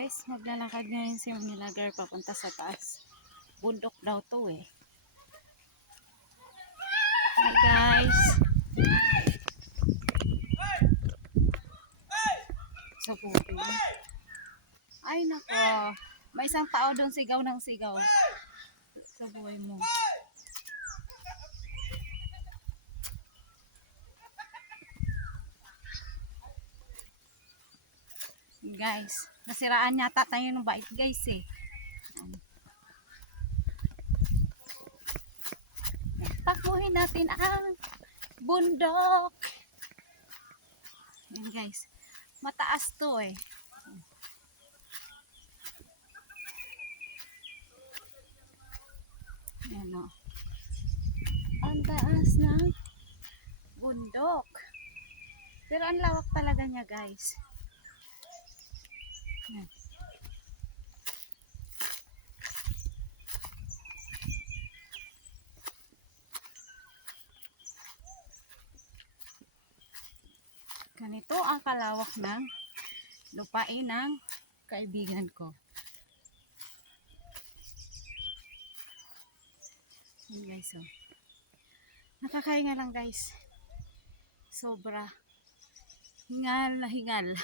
Guys, maglalakad ngayon si Milagar papunta sa taas. Bundok daw to eh. Hi guys. Sa buhay. Ay nako. May isang tao doon sigaw ng sigaw. Sa buhay mo. Guys, nasiraan yata tayo ng bait guys eh. Takbuhin natin ang bundok. Yan guys, mataas to eh. Yan o. Ang taas ng bundok. Pero ang lawak talaga niya guys. Yan. Ganito ang kalawak ng lupain ng kaibigan ko. Yan guys oh. Nakakahinga lang guys. Sobra. Hingal na hingal.